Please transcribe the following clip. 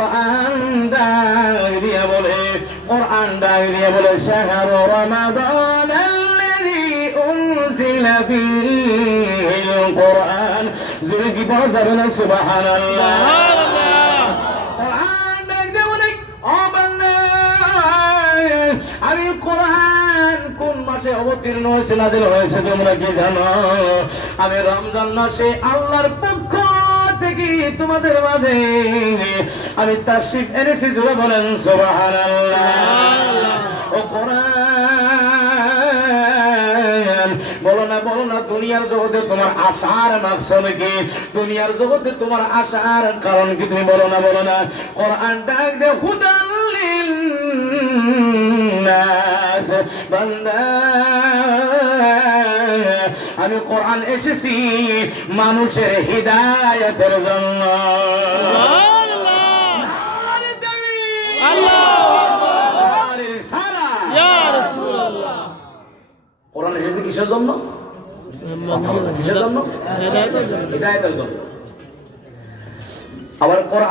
কোরআন ডাক দিয়া বলে, কোরআন ডাক দিয়া বলে শাহরু রমাদান আল্লাযী উনজিলা ফীহিল কোরআন। জোরে কি বলা যাবে না সুবহানাল্লাহ? কোরআন ডাক দিয়া বলে ও বান্দা, আমি কোরআন কোন মাসে অবতীর্ণ হয়েছে, নাযিল হয়েছে তোমরা কি জানো? আমি রমজান মাসে আল্লাহর পক্ষ থেকে তোমাদের মাঝে আমি তাশরীফ এনেছি। জোরে বলেন সুবহানাল্লাহ। ও কোরআন, বলো না বলো না, দুনিয়ার জগতে তোমার আসার মাকসাদ কি? দুনিয়ার জগতে তোমার আসার কারণ কি? তুমি বলো না বলো না। কোরআন ডাক দে হুদাল লিন্নাস। বান্দা, আমি কোরআন এসেছি মানুষের হিদায়াতের জন্য। কোরআন এসেছে কিসের জন্য? কিসের জন্য? হিদায়াতের জন্য। আবার কোরআন